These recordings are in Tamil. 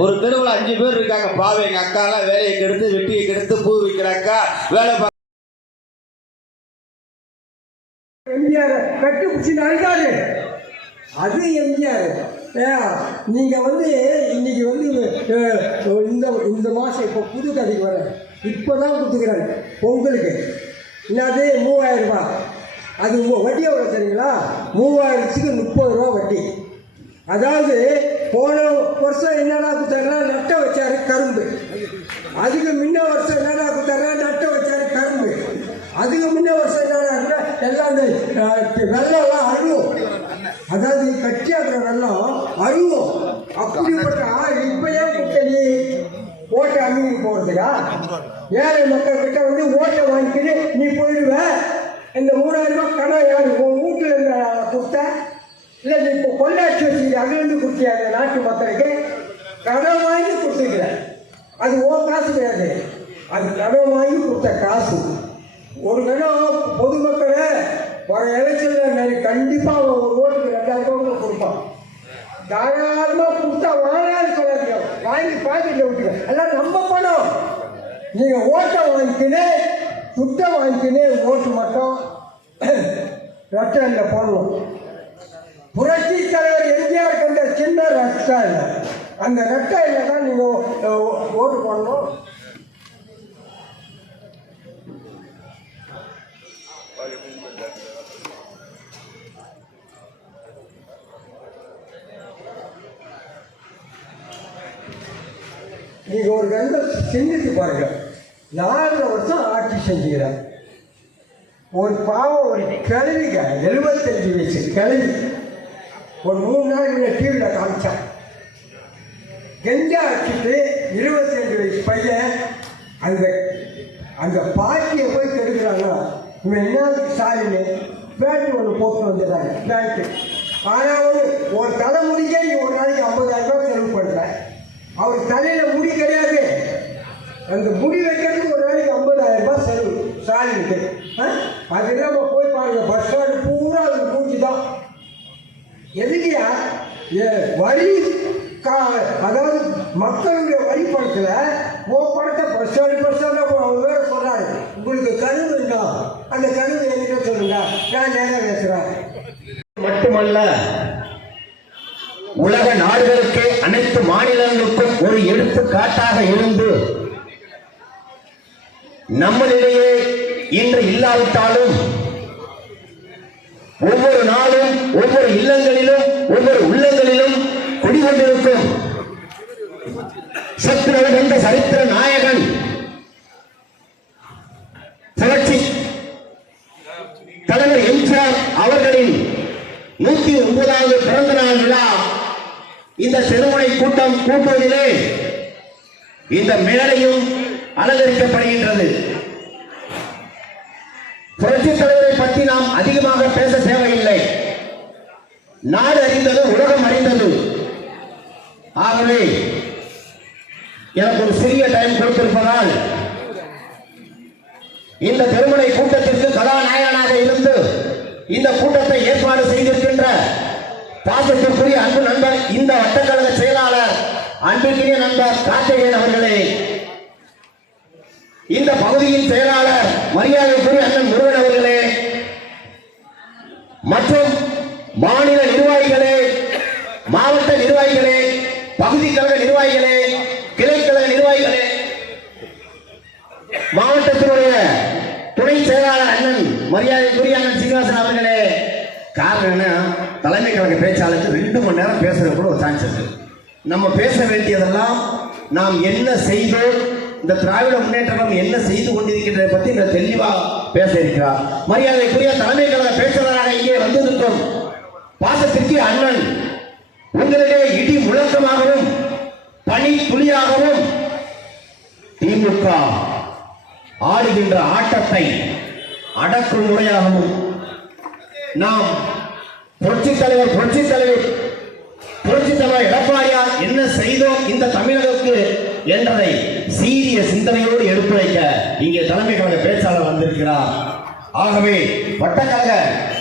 ஒரு தெருவில் 5 பேர் இருக்காங்க. பாவை எங்க அக்காலாம் வேலையை கெடுத்து வெட்டியை கெடுத்து பூ விற்கிறாக்கா வேலை எம்ஜிஆர் கட்டு பிடிச்சி நடந்தாரு. அது எம்ஜிஆர். நீங்க இன்னைக்கு இந்த மாசம் இப்போ புது கதைக்கு வர இப்போதான் கொடுத்துக்கிறாரு பொங்கலுக்கு. என்னது 3000 ரூபாய். அது வட்டி எவ்வளோ தெரியுங்களா? 3000க்கு 30 ரூபா வட்டி. அதாவது போன வருஷம் என்னடா கொடுத்தாருன்னா நட்டை வச்சாரு கரும்பு. அதுக்கு முன்ன வருஷம் என்னடா கொடுத்தாருன்னா நட்டை வச்சாரு கரும்பு. அதுக்கு முன்ன வருஷம் என்னடா எல்லாம் அந்த வெள்ளம்லாம் அழுவும். அதாவது கட்டியாக்குற வெள்ளம் அழுவும். அப்படிப்பட்ட இப்ப ஏன் குட்டணி ஓட்டை அணுகி போறதுக்கா? ஏழை மக்கள் கிட்ட ஓட்டை வாங்கிக்கிட்டு நீ போயிடுவ. இந்த 3000 ரூபாய் கடன் யாரு உன் வீட்டுல இருந்த கொடுத்த இல்லை? நீ இப்போ கொள்ளாட்சி வச்சுக்கிற அதுலேருந்து கொடுத்தியா? அந்த நாட்டு மக்களுக்கு கடன் வாங்கி கொடுத்துக்கிற. அது ஓ காசு கிடையாது, அது கடன் வாங்கி கொடுத்த காசு. ஒரு கடன் பொதுமக்களை ஒரு எலெக்ஷன்ல கண்டிப்பா ஒரு ஓட்டுக்கு 2000 ரூபாய் கொடுப்பான். தாராளமா கொடுத்தா வாழான்னு சொல்லாதீங்க, வாங்கி பாக்கெட்ல விட்டுங்க. எல்லாம் நம்ம பணம். நீங்க ஓட்டை வாங்கிக்கினே சுத்த வாங்கிக்கினே ஓட்டு மட்டும் ரத்தன்ல போடணும். புரட்சி தலைவர் எம்ஜிஆர் கண்ட சின்ன ரத்தா இல்லை, அந்த ரத்தா இல்லை தான் நீங்க ஓட்டு போடணும். நீங்க ஒரு கண்ட சிந்தித்து பாருங்க. 4 வருஷம் ஆட்சி செஞ்சுக்கிறார். ஒரு பாவம் ஒரு கிழவிங்க 75 வயசு கிழவி ஒரு 3 நாள் டிவியில் காமிச்சான். கெஞ்சா அடிச்சுட்டு 25 வயசு பையன் அந்த பாட்டியை போய் கெடுக்கிறாங்க. இவன் என்ன சாலின்னு பேட்டு ஒன்று போட்டு வந்துடுறாங்க பேட்டு. ஆனால் ஒரு தலைமுடிக்கே நீ ஒரு நாளைக்கு 50,000 ரூபாய் செலவு பண்ணுற. அவர் தலையில முடி கிடையாது, அந்த முடி வைக்கிறதுக்கு ஒரு நாளைக்கு 50,000 ரூபாய் செலவு சாலினுக்கு. அது இல்லாமல் போய் பாருங்க, பஸ் ஸ்டாண்டு பூரா அது மூஞ்சி தான். எதுக்கியா வரி அதாவது மக்களுடைய வரி பணத்தில் பணத்தை பஸ் ஸ்டாண்டு அவங்க வேற சொல்றாரு. உங்களுக்கு கனவு இருக்கா? அந்த கனவு என்கிட்ட சொல்லுங்க, நான் நேரம் பேசுறேன். மட்டுமல்ல, உலக நாடுகளுக்கு அனைத்து மாநிலங்களுக்கும் ஒரு எடுத்துக்காட்டாக இருந்து நம்மளிடையே இன்று இல்லாவிட்டாலும் ஒவ்வொரு நாளும் ஒவ்வொரு இல்லங்களிலும் ஒவ்வொரு உள்ளங்களிலும் குடிகொண்டிருக்கும் சத்ருவன் என்ற சரித்திர நாயகன் புரட்சி தலைவர் எம்ஜிஆர் அவர்களின் 109வது பிறந்த நாள் விழா இந்த திருமுனை கூட்டம் கூட்டுவதிலே இந்த மேடையும் அலங்கரிக்கப்படுகின்றது. புரட்சி தலைவரை பற்றி நாம் அதிகமாக பேச தேவையில்லை. நாடு அறிந்தது, உலகம் அறிந்தது. ஆகவே எனக்கு ஒரு சிறிய டைம் கொடுத்திருப்பதால் இந்த திருமுனை கூட்டத்திற்கு கதாநாயகனாக இருந்து இந்த கூட்டத்தை ஏற்பாடு செய்திருக்கின்ற பாசத்திற்குரிய அன்பு நண்பர், இந்த வட்டக்கழக செயலாளர் அன்பிற்குரிய நண்பர் கார்த்திகேயன் அவர்களே, இந்த பகுதியின் செயலாளர் மரியாதைக்குரிய அண்ணன் முருகன் அவர்களே, மற்றும் மாநில நிர்வாகிகளே, மாவட்ட நிர்வாகிகளே, பகுதி கழக நிர்வாகிகளே, கிளைக்கழக நிர்வாகிகளே, மாவட்டத்தினுடைய துணை செயலாளர் அண்ணன் மரியாதைக்குரிய அண்ணன் சீனிவாசன் அவர்களே. காரணம் என்ன, தலைமை கழக பேச்சாளருக்கு 2 மணி நேரம் பேசுறது கூட ஒரு சான்ஸ் இருக்கு. நம்ம பேச வேண்டியதெல்லாம் நாம் என்ன செய்தோம், இந்த திராவிட முன்னேற்றம் என்ன செய்து கொண்டிருக்கின்றதை பற்றி தெளிவாக பேச இருக்கிறார். மரியாதைக்குரிய தலைமை கழக பேச்சாளராக இங்கே வந்திருக்கும் பாசத்திற்கு அண்ணன், உங்களிடையே இடி முழக்கமாகவும் பனி துளியாகவும் திமுக ஆடுகின்ற ஆட்டத்தை அடக்கும் முறையாகவும் நாம் புரட்சி தலைவர் எடப்பாடியார் என்ன செய்தோம் இந்த தமிழகத்துக்கு என்றதை சீரிய சிந்தனையோடு எடுத்துரைக்க இங்கே தலைமை கழக பேச்சாளர் வந்திருக்கிறார். ஆகவே வட்டக்கழக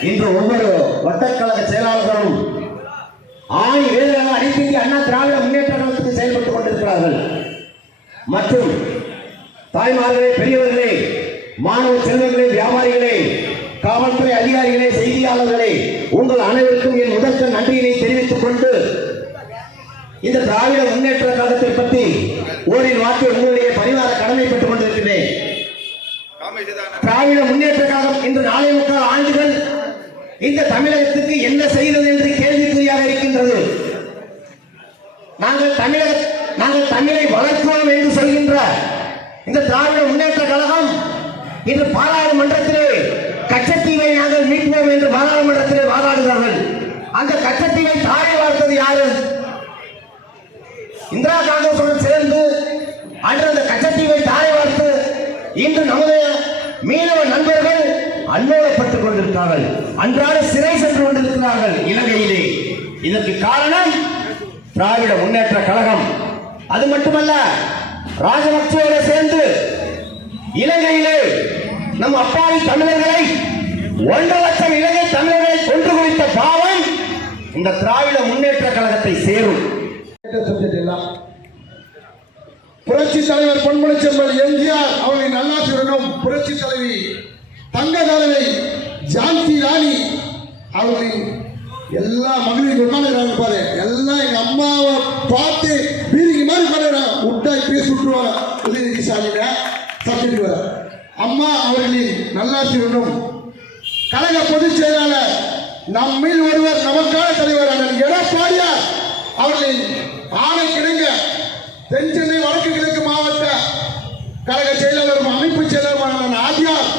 இன்று ஒவ்வொரு வட்டக்கழக செயலாளர்களும் ஆணி வேலையாக அனைத்து இந்திய அண்ணா திராவிட முன்னேற்ற கழகத்துக்கு செயல்பட்டுக் கொண்டிருக்கிறார்கள். மற்றும் தாய்மார்களே, பெரியவர்களே, மாணவ செல்வங்களே, வியாபாரிகளே, காவல்துறை அதிகாரிகளே, செய்தியாளர்களே, உங்கள் அனைவருக்கும் என் முதற்க நன்றியினை தெரிவித்துக் கொண்டு இந்த திராவிட முன்னேற்ற கழகத்தை பற்றி ஓரின் வார்த்தை உங்களுடைய பரிவார கடமைப்பட்டுக் கொண்டிருக்கிறேன். திராவிட முன்னேற்ற கழகம் இன்று 4.25 ஆண்டுகள் இந்த தமிழகத்துக்கு என்ன செய்தது என்று கேள்விக்குறியாக இருக்கின்றது. நாங்கள் தமிழை வளர்க்கிறோம் என்று சொல்கின்ற இந்த திராவிட முன்னேற்ற கழகம் இன்று பாராளுமன்றத்திலே கச்சத்தீவை நாங்கள் மீட்போம் என்று பாராளுமன்றத்திலே வாதாடுகிறார்கள். அந்த கச்சத்தீவை தாரை வார்த்தது யாரு? இந்திரா காங்கிரசுடன் சேர்ந்து அன்று அந்த கச்சத்தீவை தாரை வார்த்து இன்று நமது மீனவ நண்பர்கள் அன்னோடப்பட்டுக் கொண்டிருக்கிறார்கள். அன்றாட சிறை சென்று கொண்டிருக்கிறார்கள் இலங்கையிலே. இதற்கு காரணம் திராவிட முன்னேற்ற கழகம். அது மட்டுமல்ல, ராஜபக்சேவோடு சேர்ந்து இலங்கையிலே நம் அப்பாவி தமிழர்களை 1.5 லட்சம் இலங்கை தமிழர்களை கொன்று குவித்த பாவம் இந்த திராவிட முன்னேற்ற கழகத்தை சேரும். புரட்சி தலைவர் பொன்முடிச்செம்மல் எம்ஜிஆர் அவர்களின் நல்லாசியுடனும் புரட்சி தலைவி தங்க தலைவி ஜான்சி ராணி அவர்களின் எல்லா மகளிர் உட்காந்துறாங்க பாரு. எல்லாம் எங்க அம்மாவை பார்த்து பீரிக்கு மாதிரி பண்ணுறான். உட்டாய் பேசி விட்டுருவாங்க. உதயநிதி ஸ்டாலின சப்ஜெக்ட் வர அம்மா அவர்களின் நல்லாசியுடனும் கழக பொதுச் செயலாளர் நம்மில் ஒருவர் நமக்கான தலைவர் அண்ணன் எடப்பாடியார் அவர்களின் ஆணை கிடங்க தென் சென்னை வடக்கு கிழக்கு மாவட்ட கழக செயலாளரும் அமைப்பு செயலாளருமான ஆதியார்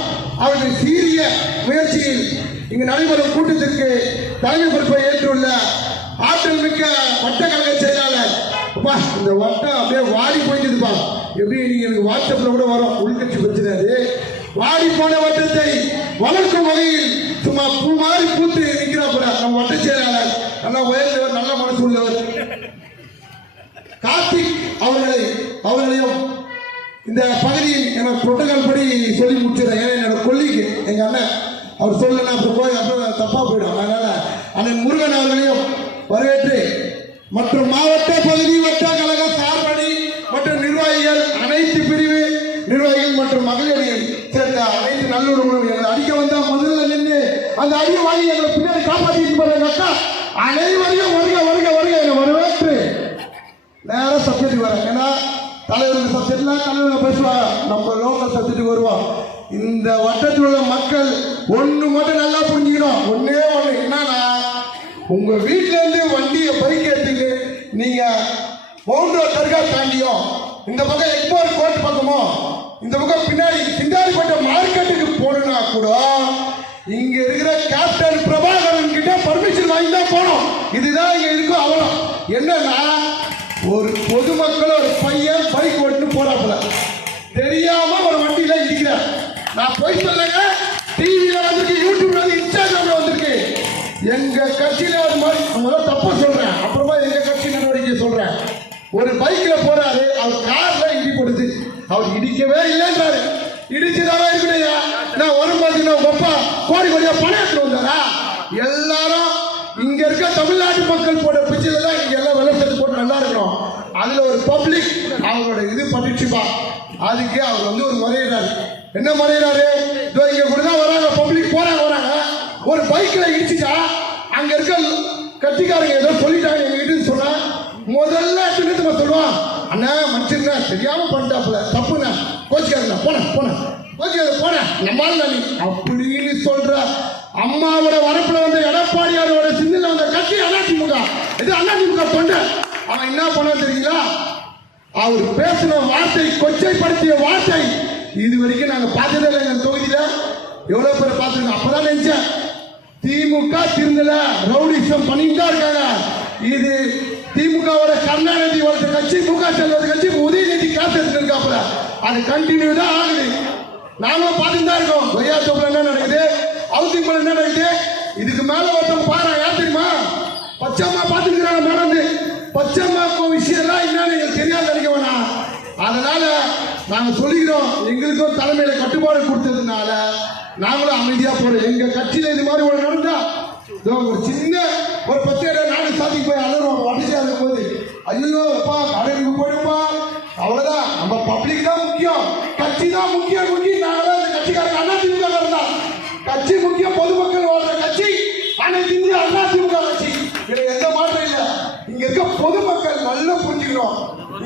அவர்கள் சீரிய முயற்சியில் இங்கு நடைபெறும் கூட்டத்திற்கு தலைமை பொறுப்பை ஏற்றுள்ள ஆற்றல் மிக்க வட்ட கழக செயலாளர். இந்த வட்டம் அப்படியே வாடி போயிட்டுப்பா. எப்படி நீங்க எனக்கு வாட்ஸ்அப்ல கூட வரும். உள்கட்சி பிரச்சனை வாடி போன வட்டத்தை வளர்க்கும் வகையில் சும்மா பூ மாதிரி பூத்து நிற்கிறாப்புல நம்ம வட்ட செயலாளர். நல்லா உயர்ந்தவர், நல்ல மனசு உள்ளவர் கார்த்திக் அவர்களையும் இந்த பகுதியில் எனக்கு புரோட்டோகால் படி சொல்லி முடிச்சிடறேன். ஏன்னா என்னோட கொல்லிக்கு எங்க அண்ணன் அவர் சொல்லலாம் அப்புறம் தப்பா போயிடும். அதனால அண்ணன் முருகன் அவர்களையும் வரவேற்று மற்றும் மாவட்ட பகுதி வட்ட கழக சார்பணி மற்றும் நிர்வாகிகள், அனைத்து பிரிவு நிர்வாகிகள் மற்றும் மகளிரை சேர்ந்த அனைத்து நல்லுறவுகளும் எங்களை அடிக்க வந்தா முதல்ல நின்று அந்த அடிய வாங்கி எங்களை பின்னாடி காப்பாற்றிட்டு போறாங்க அக்கா. அனைவரையும் வருக வருக வருக என வரவேற்று நேரம் சப்ஜெக்ட் வர. ஏன்னா தலைவருக்கு சப்ஜெக்ட்லாம் தலைவர் பேசுவாங்க, நம்ம லோக்கல் சப்ஜெக்ட் வருவோம். இந்த வட்டத்தில் உள்ள மக்கள் ஒன்று மட்டும் நல்லா புரிஞ்சுக்கணும். ஒன்னே ஒன்று என்னன்னா, உங்க வீட்டுல இருந்து வண்டியை பைக் எடுத்துட்டு நீங்க பவுண்டர் தர்கா தாண்டியும் இந்த பக்கம் எக்மோர் கோர்ட் பக்கமோ இந்த பக்கம் பின்னாடி சிந்தாரிப்பட்ட மார்க்கெட்டுக்கு போனா கூட இங்க இருக்கிற கேப்டன் பிரபாகரன் கிட்ட பர்மிஷன் வாங்கி தான் போனோம். இதுதான் இங்க இருக்கும் அவலம். என்னன்னா, ஒரு பொதுமக்கள் ஒரு பையன் பைக் ஓட்டு போறாப்புல தெரியாம ஒரு வண்டியில இடிக்கிறார். நான் போய் சொல்லுங்க, டிவியில வந்திருக்கு, யூடியூப்ல வந்து, இன்ஸ்டாகிராம்ல வந்திருக்கு. எங்க கட்சியில அது மாதிரி முதல்ல தப்பு சொல்றேன், அப்புறமா எங்க கட்சி நடவடிக்கை சொல்றேன். ஒரு பைக்ல போறாரு, அவர் கார்ல இடிப்படுது. அவர் இடிக்கவே இல்லைன்றாரு. இடிச்சுதானா இருக்குடையா? நான் வரும்போது நான் அப்பா கோடி கோடியா பணம் எடுத்துட்டு வந்தாரா? எல்லாரும் இங்க இருக்க தமிழ்நாட்டு மக்கள் போட பிச்சையில தான் இங்க எல்லாம் விளைச்சல் போட்டு நல்லா இருக்கணும். அதுல ஒரு பப்ளிக் அவங்களோட இது பண்ணிச்சுப்பா. அதுக்கு அவர் வந்து ஒரு முறையிறாரு. என்ன முறையிறாரு? இங்க கூட தான் வராங்க, பப்ளிக் வராங்க. ஒரு பைக்ல இடிச்சுட்டா அங்க இருக்க கட்சிக்காரங்க ஏதோ சொல்லிட்டாங்க எங்க கிட்ட சொன்னா முதல்ல எடுத்துட்டு சொல்லுவான், அண்ணா மனுஷன்னா தெரியாம பண்ணிட்டாப்புல, தப்புண்ணா, கோச்சிக்காரண்ணா, போன நம்மால நீ அப்படின்னு சொல்ற. அம்மாவோட வரப்புல வந்த எடப்பாடியாரோட சின்னல வந்த கட்சி அதிமுக. இது அதிமுக தொண்டை. அவன் என்ன பண்ண தெரியுங்களா? அவர் பேசின வார்த்தை, கொச்சைப்படுத்திய வார்த்தை இது வரைக்கும் நாங்க பார்த்ததே இல்லை. எங்க தொகுதியில எவ்வளவு பேரை பார்த்துருக்கோம். அப்பதான் நினைச்சேன், திமுக திருந்தல, ரவுடிசம் பண்ணிட்டு தான் இருக்காங்க. இது திமுகவோட கருணாநிதி வளர்த்த கட்சி, முக செல்வத கட்சி, உதயநிதி காசு எடுத்துருக்காப்புல. அது கண்டினியூ தான் ஆகுது. நாங்களும் பார்த்துட்டு தான் இருக்கோம். கொய்யாத்தோப்புல என்ன நடக்குது, ஹவுசிங் போர்டு என்ன நடக்குது. இதுக்கு மேல ஒருத்தவங்க பாரு, யார் தெரியுமா? பச்சைம்மா பார்த்துக்கிறாங்க. மேடம் பச்சைம்மாக்கு விஷயம் எல்லாம் என்னன்னு எங்களுக்கு தெரியாது நினைக்க வேணாம். அதனால நாங்க சொல்லிக்கிறோம், எங்களுக்கும் தலைமையில கட்டுப்பாடு கொடுத்ததுனால நாங்களும் அமைதியா போறோம். எங்க கட்சியில இது மாதிரி ஒன்று நடந்தா இதோ ஒரு சின்ன ஒரு 10 இடம் நாடு சாதிக்கு போய் அலறுவாங்க வடிச்சா இருக்கும்போது, ஐயோ அப்பா கடைக்கு போயிடுப்பா, அவ்வளவுதான் நம்ம பப்ளிக் தான் முக்கியம், கட்சி தான் முக்கியம். நாங்களாம் இந்த கட்சிக்காரங்க அண்ணா திமுக தான், கட்சி முக்கியம், பொதுமக்கள் வாழ்ற கட்சி அனைத்து இந்திய அண்ணா திமுக கட்சி. இதுல எந்த மாற்றம் இல்லை. இங்க இருக்க பொதுமக்கள் நல்லா புரிஞ்சுக்கணும்.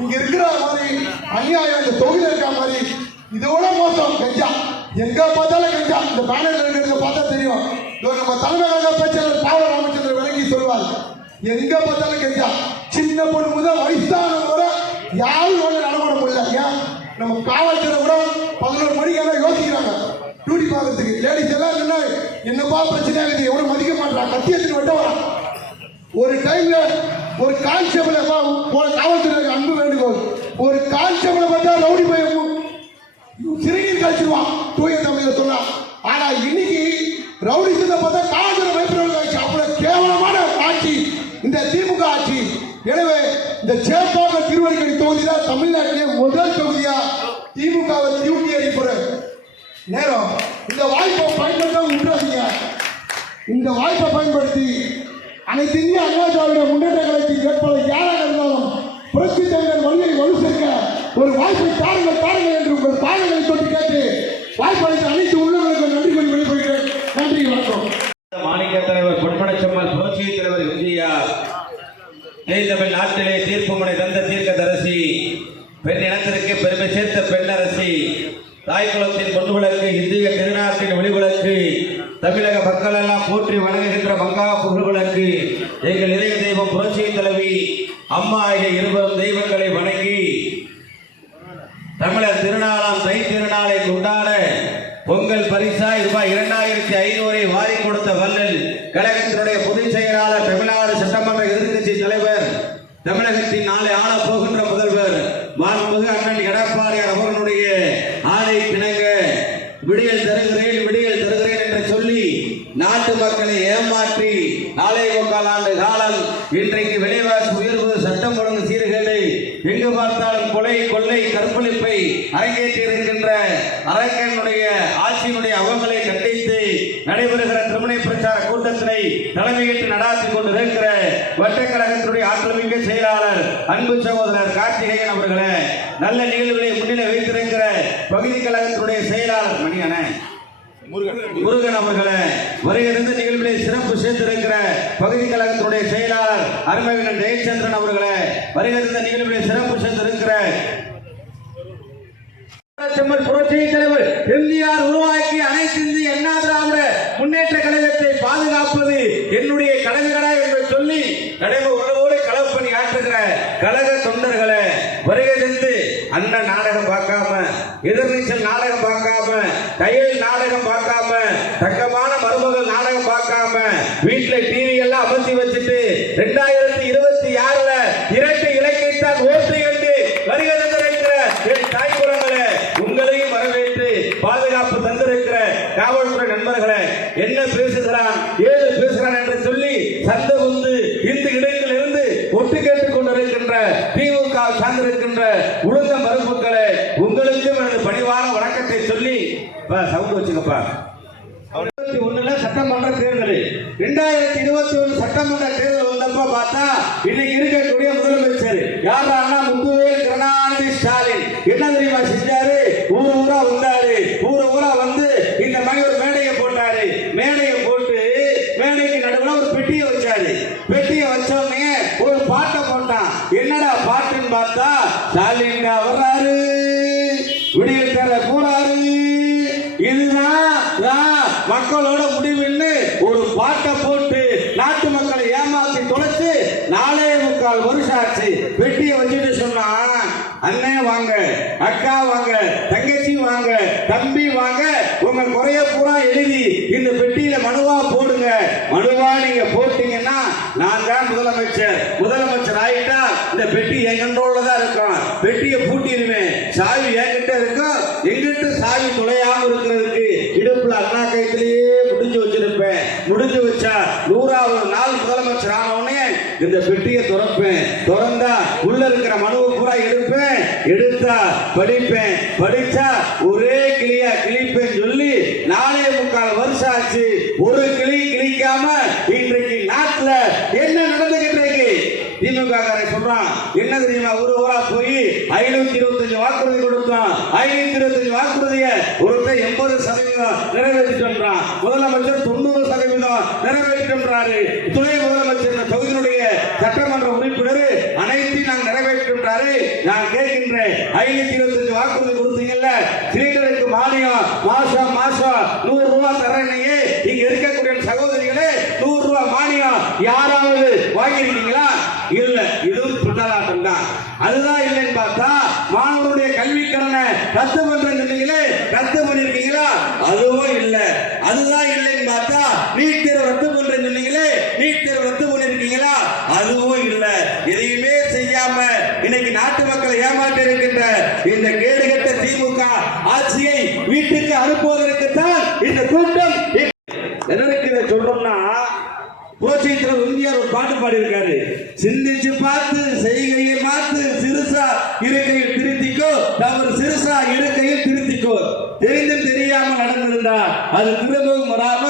இங்க இருக்கிற மாதிரி அநியாயம் இந்த தொகுதியில் இருக்க மாதிரி இதோட மோசம் கஞ்சா. எங்க பார்த்தாலும் கஞ்சா. இந்த பேனர்ல இருக்கிறத பார்த்தா தெரியும். நம்ம தலைமையாக பேச்சாளர் பாவ ராமச்சந்திரன் விளக்கி சொல்வார், எங்க பார்த்தாலும் கஞ்சா. சின்ன பொண்ணு முதல் வயசானவங்க கூட யாரும் ஒன்று நடமாட முடியல. ஏன் நம்ம காவல்துறை கூட 11 மணிக்கெல்லாம் யோசிக்கிறாங்க டியூட்டி பார்க்கறதுக்கு. லேடிஸ் எல்லாம் என்ன என்னப்பா பிரச்சனை இருக்குது, எவ்வளவு மதிக்க மாட்டான், கத்தியத்துக்கு விட்ட வரான். ஒரு டைம்ல ஒரு கான்ஸ்டபிள் காவல்துறை அன்பு வேண்டுகோள், ஒரு கான்ஸ்டபிளை பார்த்தா ரவுடி போய் சிறுநீர் கழிச்சிருவான் தூய தமிழ்ல சொன்னான். ஆனா இன்னைக்கு ரவுடி சின்ன பார்த்தா காவல்துறை பயப்படுற ஆட்சி. அவ்வளவு கேவலமான ஆட்சி இந்த திமுக ஆட்சி. எனவே இந்த சேப்பாக திருவள்ளுவரி தொகுதி தான் தமிழ்நாட்டிலே முதல் தொகுதியா திமுகவை தூக்கி எறிகிற நேரம். இந்த வாய்ப்பை பயன்படுத்த விட்டுறாதீங்க. இந்த வாய்ப்பை பயன்படுத்தி அனைத்து இந்திய அண்ணா திராவிட முன்னேற்ற கழகத்தின் வேட்பாளர் யாராக இருந்தாலும் புரட்சி தலைவர் வழியை வலு சேர்க்க ஒரு வாய்ப்பை தாருங்கள் என்று உங்கள் பாடங்களை தொட்டு கேட்டு வாய்ப்பளித்த அனைத்து உள்ளவர்களுக்கு நன்றி கூறி வெளிப்படுகிறேன். நன்றி, வணக்கம். மாநில தலைவர் பொன்மனச்செம்மல் புரட்சி தலைவர் எம்ஜிஆர் தமிழ் நாட்டிலே தீர்ப்புமுனை தந்த தீர்க்கதரிசி, பெண் இனத்திற்கு பெருமை சேர்த்த பெண்ணரசி, தாய்குலத்தின் பொன்விளக்கு, இந்திய திருநாட்டின் ஒளிவிளக்கு, தமிழக மக்கள் எல்லாம் போற்றி வணங்குகின்ற மங்கா புகழ்விளக்கு, எங்கள் இதய தெய்வம் புரட்சி தலைவி அம்மா ஆகிய இருவரும் தெய்வங்களை வணங்கி தமிழர் திருநாளாம் தை திருநாளை கொண்டாட பொங்கல் பரிசாய் ரூபாய் 2500 வாரி கொடுத்த வள்ளல் கழகத்தினுடைய பொதுச் செயலாளர், தமிழ்நாடு சட்டமன்ற எதிர்க்கட்சி தலைவர், தமிழகத்தின் நாளை ஆள போகின்ற முதல்வர் மாண்புமிகு அண்ணன் எடப்பாடி அவர்களுடைய ஆணை கிணங்க விடியல் தருகிறேன் என்று சொல்லி நாட்டு மக்களை ஏமாற்றி 4.25 ஆண்டு காலம் இன்றைக்கு விலைவாசி உயர்வு, சட்டம் ஒழுங்கு சீர்கேடு, எங்கு பார்த்தாலும் கொலை, கொள்ளை, கற்பழிப்பை அரங்கேற்றி இருக்கின்ற அரக்கனுடைய ஆட்சியினுடைய அவங்களை கண்டித்து நடைபெறுகிற திருமண பிரச்சார கூட்டத்தினை தலைமையேற்று நடாத்தி கொண்டிருக்கிற வட்டக்கழகத்தினுடைய ஆற்றல்மிக்க செயலாளர் அன்பு சகோதரர் கார்த்திகேயன் அவர்களே, நல்ல நிகழ்வுகளை முன்னிலை வைத்திருக்கிற பகுதி கழகத்தினுடைய செயலாளர் மணியன முருகன் அவர்களே, வருகின்ற நிகழ்வுகளை சிறப்பு சேர்த்திருக்கிற பகுதி கழகத்தினுடைய செயலாளர் அருமைவினன் ஜெயச்சந்திரன் அவர்களே, வருகின்ற நிகழ்வுகளை சிறப்பு சேர்த்திருக்கிற புரட்சி தலைவர் எம்ஜிஆர் உருவாக்கி அனைத்து இந்திய அண்ணா திராவிட முன்னேற்ற கழகத்தை பாதுகாப்பது என்னுடைய கடமைகளா என்று சொல்லி கடமை உணவோடு களப்பணி ஆற்றுகிற கழக தொண்டர்களே, வருகை தந்து அண்ணன் நாடகம் பார்க்காம, எதிர்நீச்சல் நாடகம் பார்க்காம, தையல் நாடகம் பார்க்காம, தங்கமான மருமகள் நாடகம் பார்க்காம, வீட்டுல டிவி எல்லாம் அமர்த்தி வச்சுட்டு 2026ல இரட்டை இலக்கைத்தான் ஓட்டு என்று வருகை தந்திருக்கிற என் தாய்க்குறங்களே, உங்களையும் வரவேற்று பாதுகாப்பு தந்திருக்கிற காவல்துறை நண்பர்களே, என்ன பேசுகிறான் ஏது பேசுகிறான் என்று சொல்லி சந்த வந்து இந்த இடத்தில் இருந்து ஒட்டு கேட்டுக் கொண்டிருக்கின்ற திமுக சார்ந்திருக்கின்ற உளுந்த மறுப்புகளே, உங்களுக்கும் எனது பணிவான வணக்கத்தை சொல்லி சவுண்ட் வச்சுக்கப்பா. 2021 சட்டமன்ற தேர்தல், 2021 சட்டமன்ற தேர்தல் வந்தப்ப பார்த்தா இன்னைக்கு இருக்கக்கூடிய முதலமைச்சர் யாரா முத்துவேல் கருணாநிதி ஸ்டாலின் என்ன தெரியுமா செஞ்சாரு? ஊரா வந்தாரு, ஊரா வந்து இந்த மாதிரி ஒரு மேடையை போட்டாரு. மேடையை போட்டு மேடைக்கு நடுவுல ஒரு பெட்டியை வச்சாரு. பெட்டியை வச்சோடனே ஒரு பாட்டை போட்டான். என்னடா பாட்டுன்னு பார்த்தா, ஸ்டாலின் வர்றாரு, விடியல் தர போறாரு, இதுதான் மக்களோட முடிவுன்னு ஒரு பாட்டை போட்டு நாட்டு மக்களை ஏமாத்தி தொலைச்சு 4.25 வருஷம் ஆச்சு. பெட்டியை வச்சுட்டு சொன்னா, அண்ணே வாங்க, அக்கா வாங்க, தங்கச்சி வாங்க, தம்பி வாங்க, உங்க குறைய பூரா எழுதி இந்த பெட்டியில மனுவா போடுங்க. மனுவா நீங்க போட்டீங்கன்னா நான் தான் முதலமைச்சர் ஆயிட்டா இந்த பெட்டி என் கண்ட்ரோல்ல தான் இருக்கும். பெட்டியை பூட்டிடுவேன், சாவி என்கிட்ட இருக்கும். எங்கிட்ட சாவி துளையாம இருக்கிறதுக்கு இடுப்புல அண்ணா கைத்திலேயே முடிஞ்சு வச்சிருப்பேன். முடிஞ்சு வச்சா 100வது நாள் முதலமைச்சர் ஆனவுடனே இந்த பெட்டியை திறப்பேன். திறந்தா உள்ள இருக்கிற மனுவை பூரா எடுப்பேன். எடுத்தா படிப்பேன். படிச்சா ஒரே கிளியா கிளிப்பேன் சொல்லி 4.25 வருஷம் ஆச்சு. ஒரு கிளி கிளிக்காம இன்று என்ன தெரியுமா? ஊரா போய் 525 வாக்குறுதி கொடுத்தான். 525 வாக்குறுதியை ஒருத்தர் 80% நிறைவேற்றிட்டான். முதலமைச்சர் 90% நிறைவேற்றின்றாரு. துணை முதலமைச்சர் தொகுதியினுடைய சட்டமன்ற உறுப்பினர் அனைத்தையும் நாங்கள் நிறைவேற்றின்றாரு. நான் கேட்கின்றேன், 525 வாக்குறுதி கொடுத்தீங்கல்ல, சிலிண்டருக்கு மானியம் மாசம் 100 ரூபாய் தரணையே இங்க இருக்கக்கூடிய சகோதரிகளே 100 ரூபாய் மானியம் யாராவது வாங்கியிருக்கீங்களா? இல்ல. இதுவும் பின்னலாட்டம் தான். அதுதான் இல்லைன்னு பார்த்தா மாணவருடைய கல்வி கடனை ரத்து பண்றேன்னு சொன்னீங்களே, ரத்து பண்ணிருக்கீங்களா? அதுவும் இல்ல. அதுதான் இல்லைன்னு பார்த்தா நீட் தேர்வு ரத்து பண்றேன்னு சொன்னீங்களே, நீட் தேர்வு ரத்து பண்ணிருக்கீங்களா? அதுவும் இல்ல. எதையுமே செய்யாம இன்னைக்கு நாட்டு மக்களை ஏமாற்றி இருக்கின்ற இந்த கேடுகட்ட திமுக ஆட்சியை வீட்டுக்கு அனுப்புவதற்கு தான் இந்த கூட்டம். எதற்கு இதை சொல்றோம்னா, புரட்சித்தலைவர் எம்ஜிஆர் ஒரு பாட்டு பாடி இருக்காரு. சிந்திச்சு பார்த்து செய்கையை மாத்து, சிறுசா இருக்கையில் திருத்திக்கோ, தவறு சிறுசா இருக்கையில் திருத்திக்கோ. தெரிந்தும் தெரியாம நடந்திருந்தா அது திரும்பவும் வராம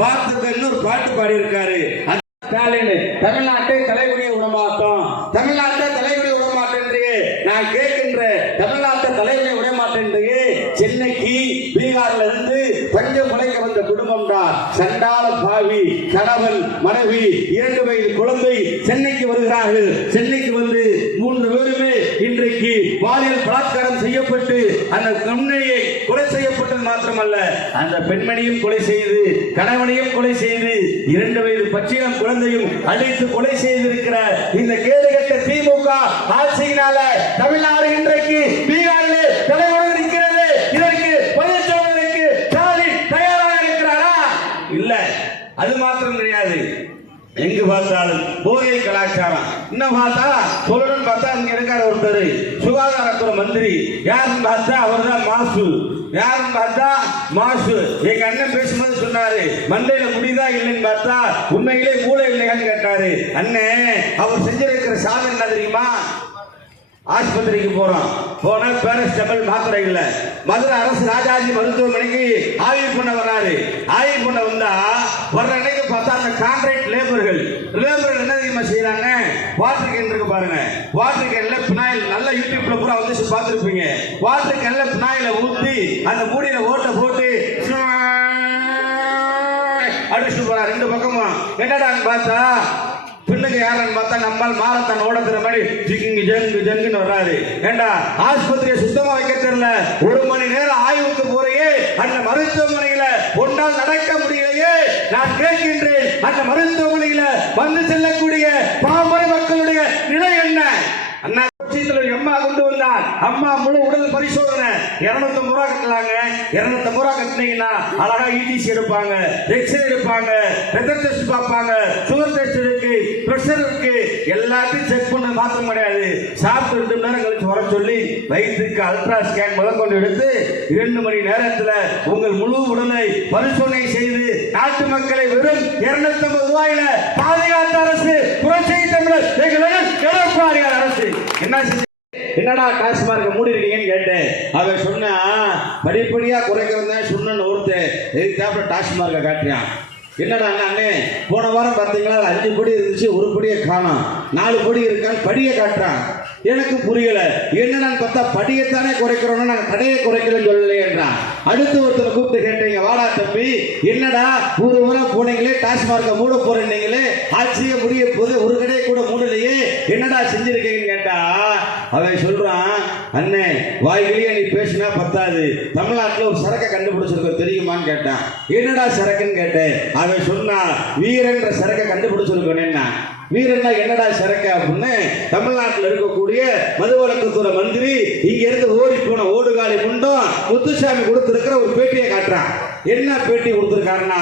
பார்த்துக்கன்னு ஒரு பாட்டு பாடி இருக்காரு. ஸ்டாலின் தமிழ்நாட்டை தலைகுனிய விடமாட்டோம், தமிழ்நாட்டை தலைகுனிய விடமாட்டேன். நான் கேட்கின்றேன், தமிழ்நாட்டை தலைகுனிய விடமாட்டேன். சென்னைக்கு பீகார்ல இருந்து பஞ்சம் முளைக்க வந்த குடும்பம் தான் சண்டால பாவி. கணவன் மனைவி 2 வயது குழந்தை சென்னைக்கு வருகிறார்கள். சென்னைக்கு வந்து 3 பேருமே இன்றைக்கு பாலியல் பலாத்காரம் செய்யப்பட்டு அந்த பெண்மணியை கொலை செய்யப்பட்டது மாத்திரமல்ல, அந்த பெண்மணியும் கொலை செய்து கணவனையும் கொலை செய்து 2 வயது பச்சிளம் குழந்தையும் அழித்து கொலை செய்திருக்கிற இந்த கேடுகட்ட திமுக ஆட்சியினால தமிழ்நாடு இன்றைக்கு பீகாரிலே தலைவர்கள் இருக்கிறது. இதற்கு பதில் சொல்வதற்கு ஸ்டாலின் தயாராக இருக்கிறாரா? இல்ல. அது மாத்திரம் கிடையாது, எங்கு பார்த்தாலும் போதை கலாச்சாரம். இன்னும் பார்த்தா சொல்லணும்னு பார்த்தா இங்க இருக்காரு ஒருத்தர் சுகாதாரத்துறை மந்திரி. யாருன்னு பார்த்தா அவர் தான் மாசு. யாருன்னு பார்த்தா மாசு. எங்க அண்ணன் பேசும்போது சொன்னாரு, மண்டையில முடிதா இல்லைன்னு பார்த்தா உண்மையிலே மூளை இல்லையான்னு கேட்டாரு. அண்ணன் அவர் செஞ்சிருக்கிற சாதனை என்ன தெரியுமா? ஆஸ்பத்திரிக்கு போறோம், போனா பேரஸ்டபிள் மாத்திரை இல்ல. மதுரை அரசு ராஜாஜி மருத்துவமனைக்கு ஆய்வு பண்ண வர்றாரு. ஆய்வு பண்ண வந்தா வர்ற அன்னைக்கு பார்த்தா அந்த கான்ட்ராக்ட் லேபர்கள் என்ன தெரியுமா செய்யறாங்க? வாட்டர் கேன் இருக்கு பாருங்க, வாட்டர் கேன்ல பினாயில், நல்ல யூடியூப்ல பூரா வந்து பார்த்துருப்பீங்க. வாட்டர் கேன்ல பினாயில ஊத்தி அந்த மூடியில ஓட்ட போட்டு அடிச்சுட்டு போறா 2 பக்கமும். என்னடான்னு பார்த்தா பின்னுக்கு யாருன்னு பார்த்தா நம்மால் மாரத்தான் ஓடத்துற மாதிரி ஜிங்கு ஜங்கு ஜங்குன்னு வர்றாரு. ஏண்டா ஆஸ்பத்திரியை சுத்தமா வைக்க தெரியல, 1 மணி நேரம் ஆய்வுக்கு போறையே அந்த மருத்துவமனையில ஒன்றால் நடக்க முடியலையே. நான் கேட்கின்றேன், அந்த மருத்துவமனையில வந்து செல்லக்கூடிய பாமர மக்களுடைய நிலை என்ன? அண்ணா அம்மா கொண்டு வந்தார். அம்மா முழு உடல் பரிசோதனை 250 ரூபா கட்டலாங்க. 250 ரூபா கட்டினீங்கன்னா அழகா இடிசி எடுப்பாங்க, எக்ஸ்ரே எடுப்பாங்க, பிரஷர் டெஸ்ட் பார்ப்பாங்க, சுகர் டெஸ்ட் இருக்கு, பிரஷர் இருக்கு, எல்லாத்தையும் செக் பண்ண மாத்திரம் கிடையாது. சாப்பிட்டு 2 மணி நேரம் கழிச்சு வர சொல்லி வயிற்றுக்கு அல்ட்ரா ஸ்கேன் முதற்கொண்டு எடுத்து 2 மணி நேரத்தில் உங்கள் முழு உடலை பரிசோதனை செய்து நாட்டு மக்களை வெறும் 250 ரூபாயில பாதுகாத்த அரசு புரட்சி தமிழர் எடப்பாடியார் அரசு. என்னடா டாஸ்மார்க்க மூடி இருக்கீங்கன்னு கேட்டேன். அவன் சொன்னா படிப்படியா குறைக்கிறதா சொன்னு ஒருத்தன் எதுக்கு டாஸ்மார்க்க காட்டுறான். என்னடா அண்ணே, போன வாரம் பார்த்தீங்களா 5 படி இருந்துச்சு, 1 படியை காணோம், 4 படி இருக்கான்னு படியை காட்டுறான். எனக்கு புரியல. என்னடான்னு பார்த்தா படியைத்தானே குறைக்கிறோம்னா நாங்கள் கடையை குறைக்கலன்னு சொல்லலையேன்றான். அடுத்து ஒருத்தரை கூப்பிட்டு கேட்டீங்க, வாடா தம்பி, என்னடா ஊரா போனீங்களே, டாஸ்மார்க்க மூட போறீங்களே, ஆட்சியை முடிய போது 1 கடையை கூட மூடலையே, என்னடா செஞ்சிருக்கீங்கன்னு கேட்டா அவன் சொல்றான், அண்ணே வாய்கிலேயே நீ பேசினா பத்தாது, தமிழ்நாட்டில் ஒரு சரக்கை கண்டுபிடிச்சிருக்க தெரியுமான்னு கேட்டான். என்னடா சரக்குன்னு கேட்டேன். அவன் சொன்னா வீரன்ற சரக்கை கண்டுபிடிச்சிருக்கேன்னா. வீரன்னா என்னடா சரக்கு அப்படின்னு தமிழ்நாட்டில் இருக்கக்கூடிய மதுவளத்துறை மந்திரி இங்க இருந்து ஓடி போன ஓடுகாலி முண்டம் முத்துசாமி கொடுத்திருக்கிற ஒரு பேட்டியை காட்டுறான். என்ன பேட்டி கொடுத்திருக்காருன்னா,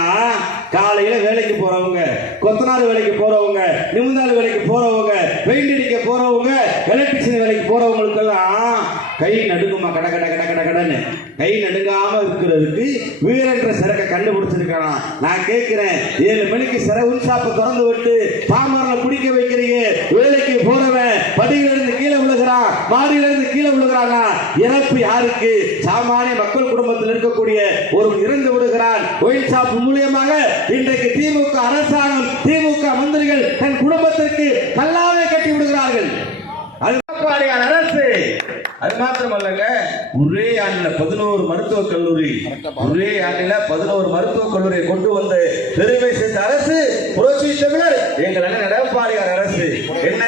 காலையில வேலைக்கு போறவங்க, கொத்தனார் வேலைக்கு போறவங்க, நிமிந்தாள் வேலைக்கு போறவங்க, பெயிண்ட் அடிக்க போறவங்க, எலக்ட்ரிஷியன் வேலைக்கு போறவங்களுக்கெல்லாம் கை நடுங்குமா, கட கட கட கட கடன்னு கை நடுங்காம இருக்கிறதுக்கு வீரன்ற சரக்கை கண்டுபிடிச்சிருக்கான். நான் கேட்கிறேன், 7 மணிக்கு உன் ஷாப்பை திறந்து விட்டு பாமரனை குடிக்க வைக்கிறீங்க, வேலைக்கு போறவன் படியிலிருந்து கீழே விழுகிறான், மாடியிலிருந்து கீழே விழுகிறானா, இறப்பு யாருக்கு? சாமானிய மக்கள் குடும்பத்தில் இருக்கக்கூடிய ஒரு இறந்து விடுகிறான். ஒயின் ஷாப் மூலியமாக இன்றைக்கு திமுக அரசாங்கம், திமுக மந்திரிகள் தன் குடும்பத்திற்கு கல்லாவை கட்டி விடுகிறார்கள். அது அது மாத்திரமல்லங்க, ஒரே ஆண்டுல 11 மருத்துவக் கல்லூரி, ஒரே ஆண்டுல 11 மருத்துவக் கல்லூரியை கொண்டு வந்து பெருமை சேர்த்த அரசு புரட்சி தமிழர் எங்கள் அண்ணன் எடப்பாடியார் அரசு. என்ன